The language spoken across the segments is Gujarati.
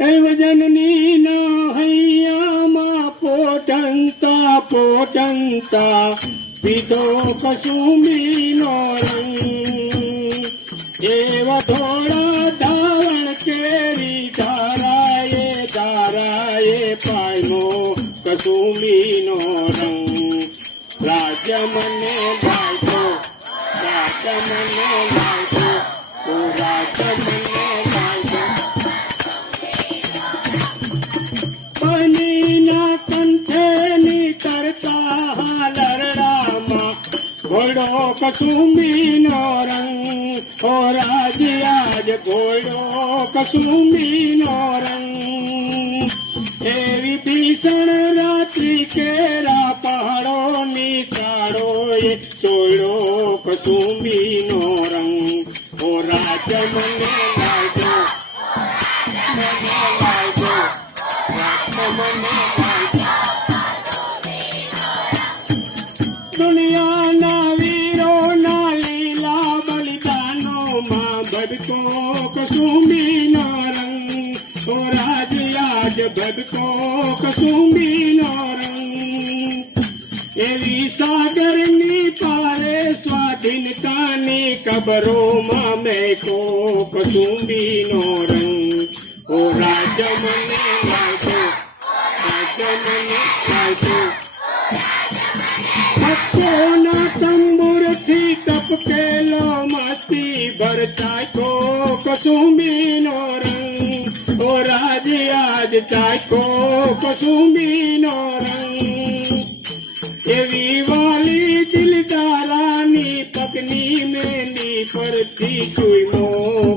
એવજનની ના હૈયામાં પોટંતા પોટંતા પીધો કસુંબીનો રંગ એવા ધોળા ધાવણ કેરી ધારાએ પાયનો કસુંબીનો રંગ રાજ્ય મને લાગ્યો રાજ્ય મને લાગ્યો ઓ રાજ્ય મને લાગ્યો પનીના કંઠેની કરતા હાલરડામાં ઘોડો કસુંબીનો રંગ ઓ રાજ્યાજ ઘોડો કસુંબીનો રંગ એવી ભીષણ રાત્રિ કેરા પહાડોની તાળોએ ચોળો કસુંબીનો રંગ ઓ રાજ્ય મને લાગ્યો મને લાગ્યો રાજ્ય મને લાગ્યો દુનિયાના વીરોના લીલા બલિદાનોમાં ભડકો કસુંબીનો રંગ ઓ રાજ્યાજ ભડકો કસુંબીનો રંગ એવી સાગરની પારે સ્વાધીનતાની કબરોમાં મેકો કસુંબીનો રંગ ઓ રાજ્ય મને લાગ્યો રાજ્ય મને લાગ્યો ભક્તોના તંબુરથી કપકેલો મસ્તી ભરતા કો કસુંબીનો રંગ ઓ રાજ્યાજ ચાકો કસુંબીનો રંગ એવી વાલી દિલદારાની પગની મેલી પરથી ચુઈમો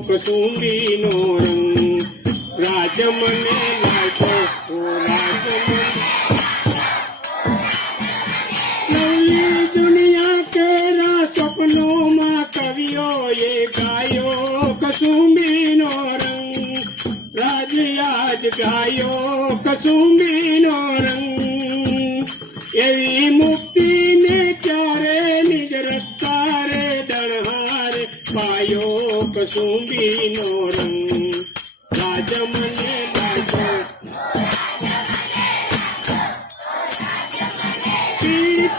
કસુંબીનો રંગ રાજ્ય મને લાગ્યો ઓ રાજ્ય મને दुनिया केरा सपनों में कवियों ये गायो कसुंबीनो रंग राज्याज गायो कसुंबीनो रंग एवी मुक्ति ने चारे निज रस्तारे दरहार पायो कसुंबीनो रंग राज मने लाग्यो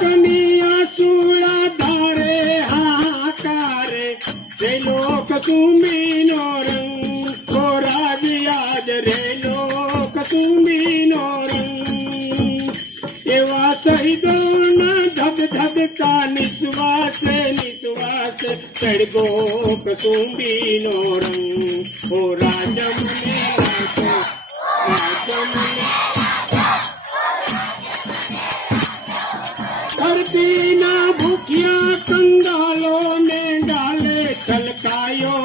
कनिया चूड़ा धारे हाहाकारे रेलो कसुंबीनो रंग ओ राज्याज रेलो कसुंबीनो रंग एवा शहीदों धब धब का निश्वास निश्वास चढ़गो कसुंबीनो रंग ओ राजा मने लाग्यो राजा मने धरती ना भूखिया कंगालों ने डाले छलकायो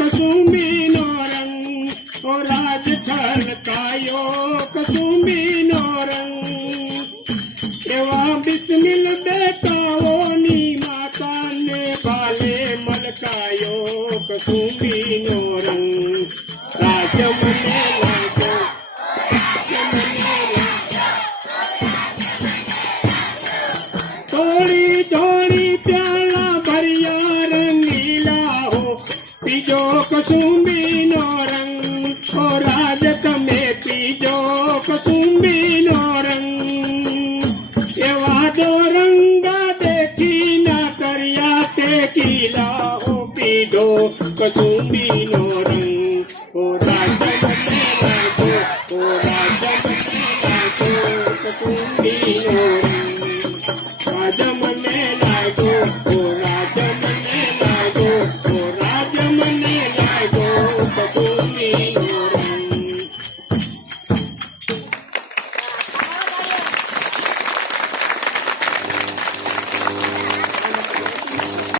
कसुंबीनो रंग ओ राज छलकायो कसुंबीनो रंग एवा बिस्मिल बेटाओनी माता ने बाले मलकायो कसुंबीनो रंग राज्य मने लाग्यो थोड़ी थोड़ी प्याला भरिया रंगीला हो पीजो कसुंबीनो रंग ओ राजत में पीजो कसुंबीनो रंग एवा दो रंगा देखी ना करिया के कीला हो पीजो कसुंबीनो रंग ओ राजत में लाग्यो ओ राजत में लाग्यो